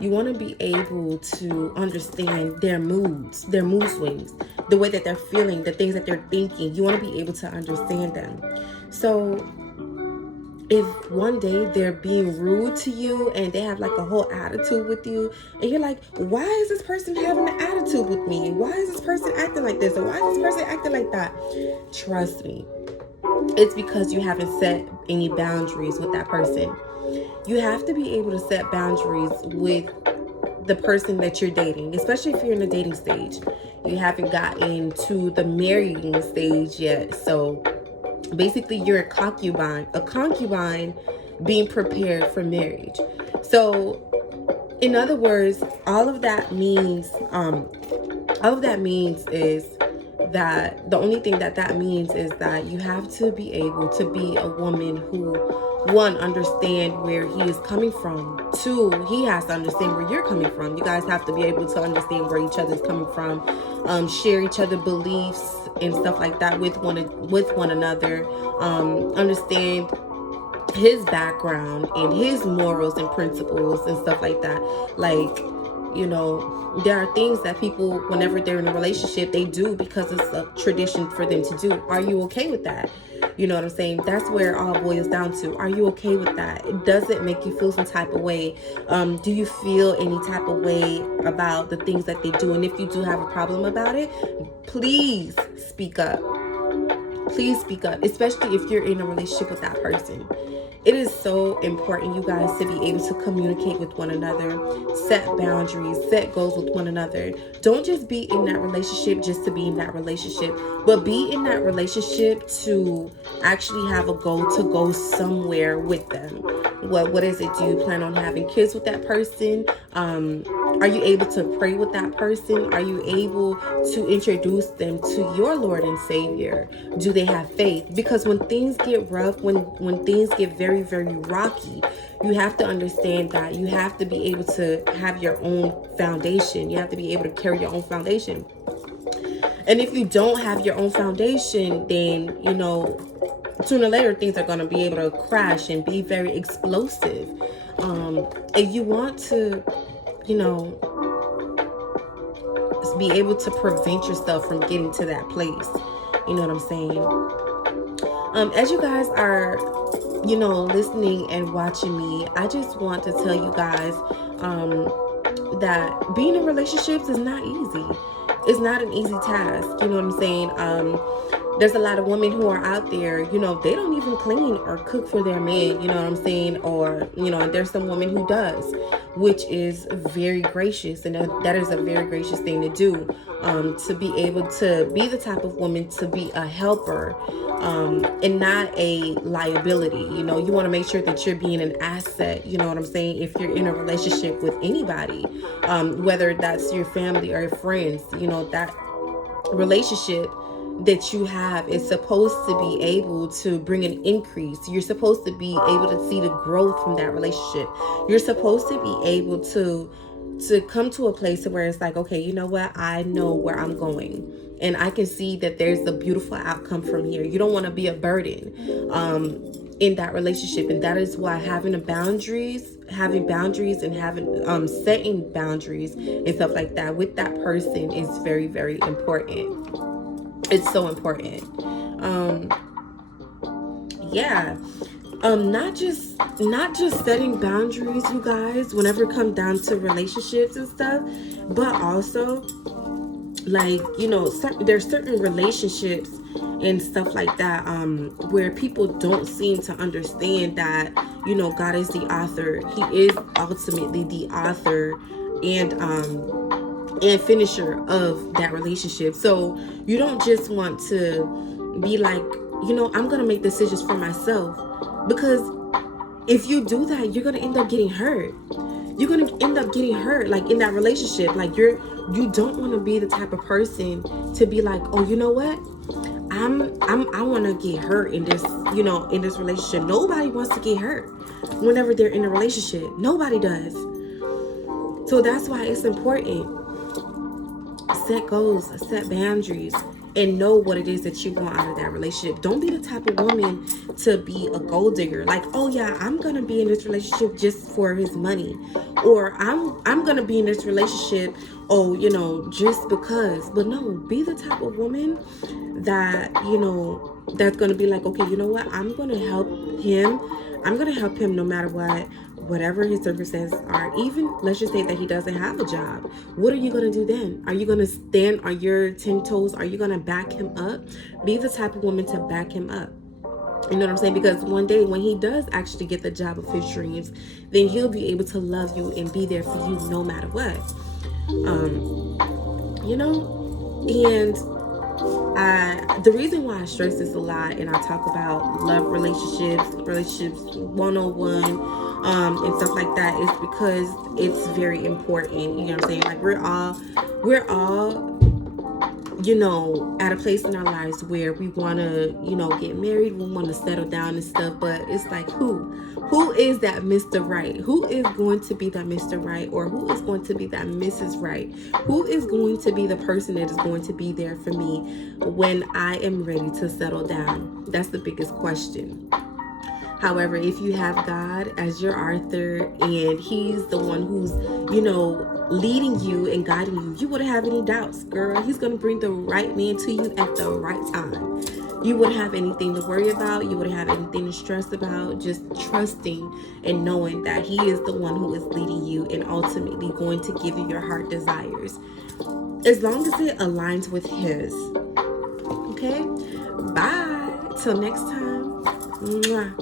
You want to be able to understand their moods, their mood swings, the way that they're feeling, the things that they're thinking. You want to be able to understand them. So if one day they're being rude to you and they have like a whole attitude with you, and you're like, why is this person having an attitude with me? Why is this person acting like this? Or why is this person acting like that? Trust me, it's because you haven't set any boundaries with that person. You have to be able to set boundaries with the person that you're dating, especially if you're in the dating stage. You haven't gotten to the marrying stage yet. So basically, you're a concubine being prepared for marriage. So in other words, all of that means is that the only thing that that means is that you have to be able to be a woman who, one, understand where he is coming from. Two, he has to understand where you're coming from. You guys have to be able to understand where each other is coming from, share each other beliefs and stuff like that with one another. Understand his background and his morals and principles and stuff like that. Like, there are things that people, whenever they're in a relationship, they do because it's a tradition for them to do. Are you okay with that? You know what I'm saying? That's where it all boils down to. Are you okay with that? Does it make you feel some type of way? Do you feel any type of way about the things that they do? And if you do have a problem about it, please speak up. Please speak up, especially if you're in a relationship with that person. It is so important, you guys, to be able to communicate with one another, set boundaries, set goals with one another. Don't just be in that relationship just to be in that relationship, but be in that relationship to actually have a goal to go somewhere with them. What is it? Do you plan on having kids with that person? Are you able to pray with that person? Are you able to introduce them to your Lord and Savior? Do they have faith? Because when things get rough, when things get very, very rocky, you have to understand that you have to be able to have your own foundation. You have to be able to carry your own foundation. And if you don't have your own foundation, then, sooner or later things are going to be able to crash and be very explosive. And you want to, be able to prevent yourself from getting to that place. You know what I'm saying? As you guys are, listening and watching me, I just want to tell you guys that being in relationships is not easy. It's not an easy task. You know what I'm saying? There's a lot of women who are out there, they don't even clean or cook for their man, you know what I'm saying? Or, there's some women who does, which is very gracious. And that is a very gracious thing to do, to be able to be the type of woman to be a helper, and not a liability. You want to make sure that you're being an asset, you know what I'm saying? If you're in a relationship with anybody, whether that's your family or your friends, that relationship that you have is supposed to be able to bring an increase. You're supposed to be able to see the growth from that relationship. You're supposed to be able to come to a place where it's like, okay, you know what? I know where I'm going. And I can see that there's a beautiful outcome from here. You don't want to be a burden in that relationship. And that is why having boundaries and having setting boundaries and stuff like that with that person is very, very important. It's so important. Not just setting boundaries, you guys, whenever it comes down to relationships and stuff, but also like, there's certain relationships and stuff like that, where people don't seem to understand that, God is the author. He is ultimately the author and finisher of that relationship. So you don't just want to be like, I'm gonna make decisions for myself, because if you do that, you're gonna end up getting hurt. You're gonna end up getting hurt, like in that relationship. Like you don't want to be the type of person to be like, oh, you know what, I want to get hurt in this, in this relationship. Nobody wants to get hurt whenever they're in a relationship. Nobody does. So that's why it's important. Set goals, set boundaries, and know what it is that you want out of that relationship. Don't be the type of woman to be a gold digger. Like, oh yeah, I'm gonna be in this relationship just for his money, or I'm gonna be in this relationship, oh, you know, just because. But no, be the type of woman that, you know, that's gonna be like, okay, you know what, I'm gonna help him. I'm gonna help him no matter what, whatever his circumstances are. Even let's just say that he doesn't have a job. What are you gonna do then? Are you gonna stand on your 10 toes? Are you gonna back him up? Be the type of woman to back him up. You know what I'm saying? Because one day when he does actually get the job of his dreams, then he'll be able to love you and be there for you no matter what. You know, and the reason why I stress this a lot and I talk about love relationships 101, and stuff like that, is because it's very important. You know what I'm saying? Like, we're all, you know, at a place in our lives where we want to, you know, get married, we want to settle down and stuff, but it's like, who is that Mr. Right? Who is going to be that Mr. Right? Or who is going to be that Mrs. Right? Who is going to be the person that is going to be there for me when I am ready to settle down? That's the biggest question. However, if you have God as your Arthur and he's the one who's, you know, leading you and guiding you, you wouldn't have any doubts, girl. He's going to bring the right man to you at the right time. You wouldn't have anything to worry about. You wouldn't have anything to stress about. Just trusting and knowing that he is the one who is leading you and ultimately going to give you your heart desires, as long as it aligns with his. Okay? Bye. Till next time. Mwah.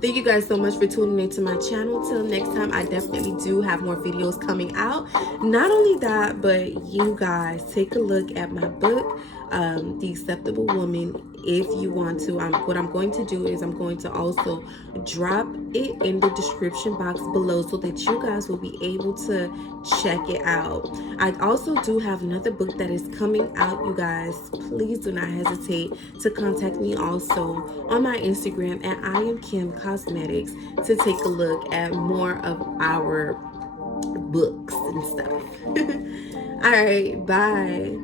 Thank you guys so much for tuning into my channel. Till next time, I definitely do have more videos coming out. Not only that, but you guys take a look at my book, The Acceptable Woman, if you want to. What I'm going to do is I'm going to also drop it in the description box below so that you guys will be able to check it out. I also do have another book that is coming out, you guys. Please do not hesitate to contact me also on my Instagram at I am Kim Cosmetics to take a look at more of our books and stuff. All right, bye.